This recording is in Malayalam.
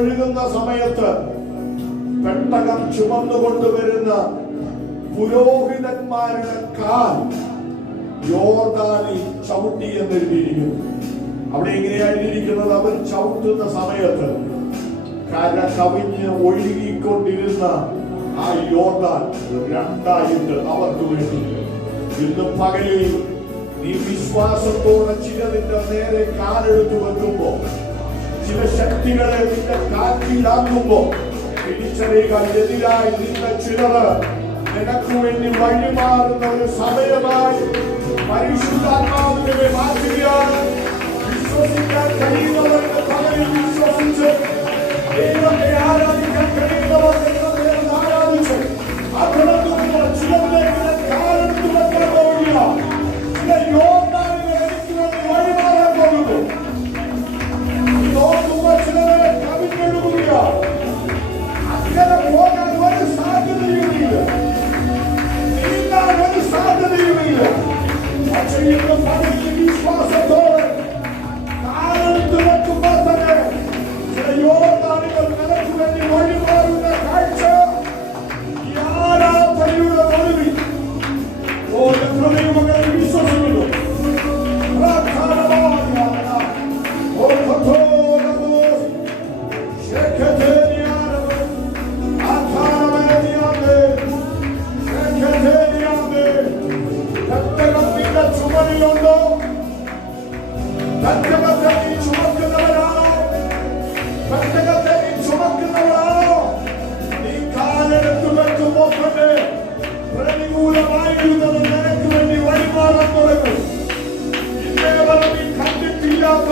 ഒഴുകുന്ന സമയത്ത് പെട്ടകം ചുമന്നുകൊണ്ടുവരുന്ന പുരോഹിതന്മാരുടെ കാൽ യോർദാനിൽ ചവിട്ടി എന്നെഴുതിയിരിക്കുന്നു. അവിടെ എങ്ങനെയായിരിക്കുന്നത്? അവർ ചവിട്ടുന്ന സമയത്ത് കര കവിഞ്ഞ് ഒഴുകിക്കൊണ്ടിരുന്ന ആ യോർദാൻ രണ്ടായിട്ട് അവർക്ക് വേണ്ടി. ഇന്ന് പകലിൽ നീ വിശ്വാസത്തോടെ ചിലതിന്റെ നേരെ കാലെടുത്തു വെക്കുമ്പോ, ചില ശക്തികളെ നിന്റെ കാറ്റിലാക്കുമ്പോ തിരിച്ചറിയുക, എതിരായി നിന്ന ചിലർ നിനക്ക് വേണ്ടി വഴിമാറുന്ന ഒരു സമയമായി പരിശുദ്ധാത്മാവിനെ മാറ്റുകയാണ്. വിശ്വസിക്കാൻ കഴിയുന്നവരുടെ പകലിൽ വിശ്വസിച്ച് ദൈവത്തെ ആരാധിക്കാൻ കഴിയുന്നവർ ദൈവത്തെ ആരാധിച്ച് അകലത്തുള്ള ചിലരിലേക്ക് കാലെടുത്ത് വെക്കാൻ പോവുക. ചില യോദ്ധാക്കളെ എനിക്ക് വേണ്ടി വഴിമാറാൻ പോകുന്നു. നോക്കുമ്പോൾ ചിലരെ കവിഞ്ഞൊഴുകുക. അങ്ങനെ പോകാൻ ഒരു സാധ്യതയുമില്ല, നീന്താൻ ഒരു സാധ്യതയുമില്ല. പക്ഷേ ഇന്ന് പകലിൽ വിശ്വാസത്തോടെ കാലെടുത്ത് വെക്കുമ്പോൾ തന്നെ ചില യോദ്ധാക്കൾ നിനക്ക് വേണ്ടി വഴിമാറുന്ന കാഴ്ച ഈ ആരാധനയുടെ ഒടുവിൽ ഹൃദയമകളെ വിശ്വസിക്കുന്നു. ചുമലിലുണ്ടോ? പെട്ടകത്തെ നീ ചുമക്കുന്നവരാണോ? പെട്ടകത്തെ നീ ചുമക്കുന്നവരാണോ? നീ കാലെടുത്ത് വെക്കുമ്പോൾ തന്നെ പ്രതികൂലമായിരുന്നത് നിനക്ക് വേണ്ടി വഴിമാറാൻ തുടങ്ങും. ഇന്നേവരെ നീ കണ്ടിട്ടില്ലാത്ത